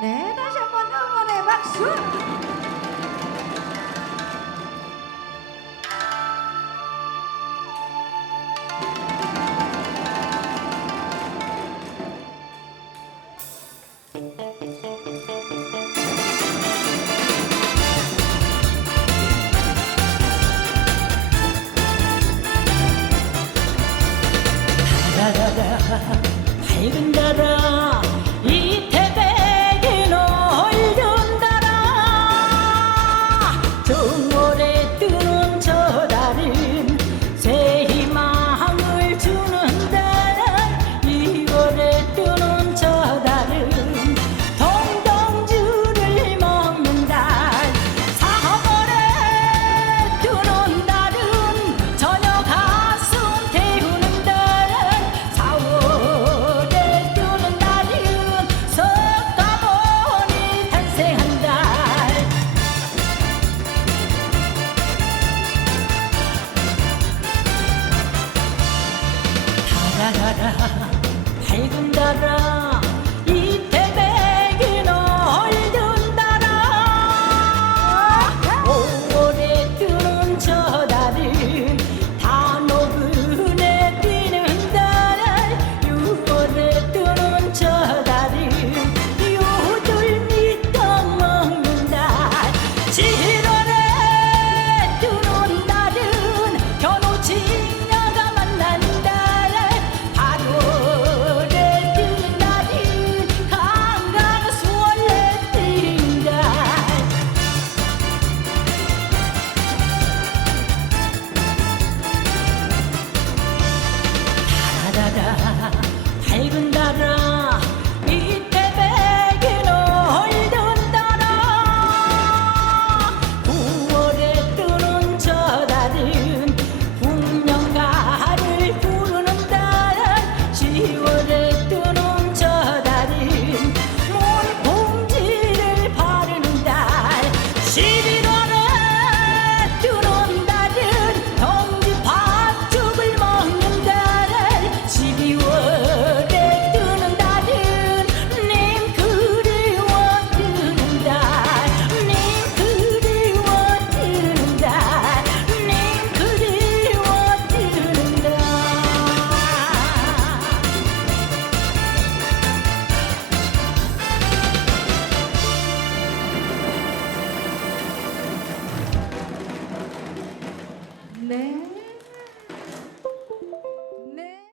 네, 다시 한번 응원의 박수. 밝은 나라 밝은 달아 이태백이 넓은 달아 오월에 뜨는 저 달은 다 녹은에 뛰는 달아 유월에 뜨는 저 달은 요들 밑떠 먹는 달 See 对